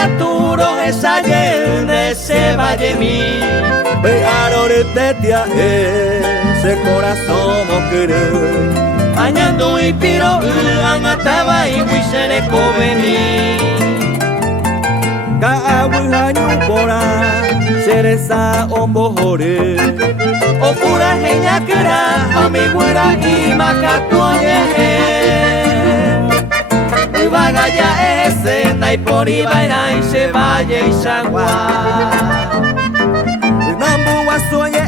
caturo esa yende se vaya mi. Ve arorete tia ese corazón mo querer. Añando y piro angataba y wishere koveni. Ka'awi hanyu pora seresa ombohore. Okura henya kera amigura y makatoye. Vagaya ese naipori baina y se vaya y shangwa. Nambu wasoye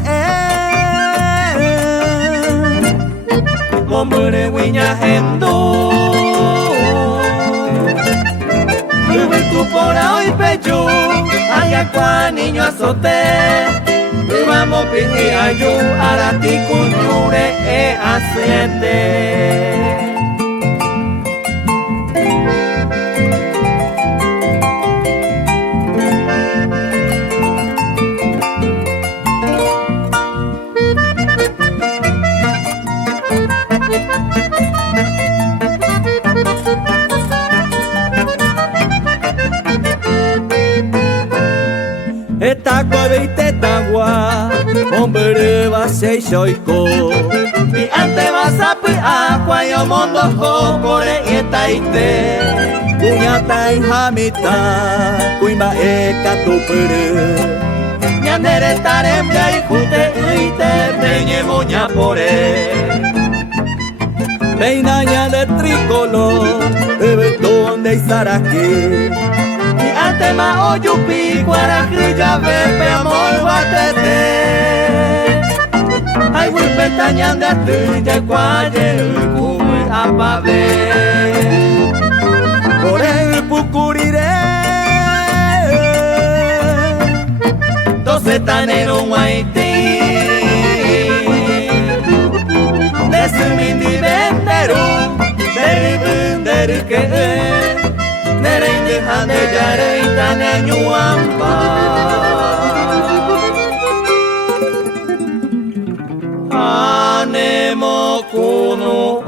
Momure wiña hendo. Tu pora hoy pecho, haya kwa niño azote. Vamos piji ayu, arati kunyure e asciende. Esta cuevita tagua, hombre va se shoiko. Mi ante vas a pi aqua yo mondo ho kore eta ite. Kunyata hamita, kuimba eka tupere. Ñandere tarembia y jute uite teñe moña pore. Peinaña de tricolor, bebe donde isaraki. Tema oyupi guaragrilla vepe amor batete. Ay wilpe tañande atuye guaye kuwe apabe. Por el pucuriré Doce tanero guaiti. Desumindi venderu Deribunderu que Nerende hande jare itane nyuamba. Anemo kuno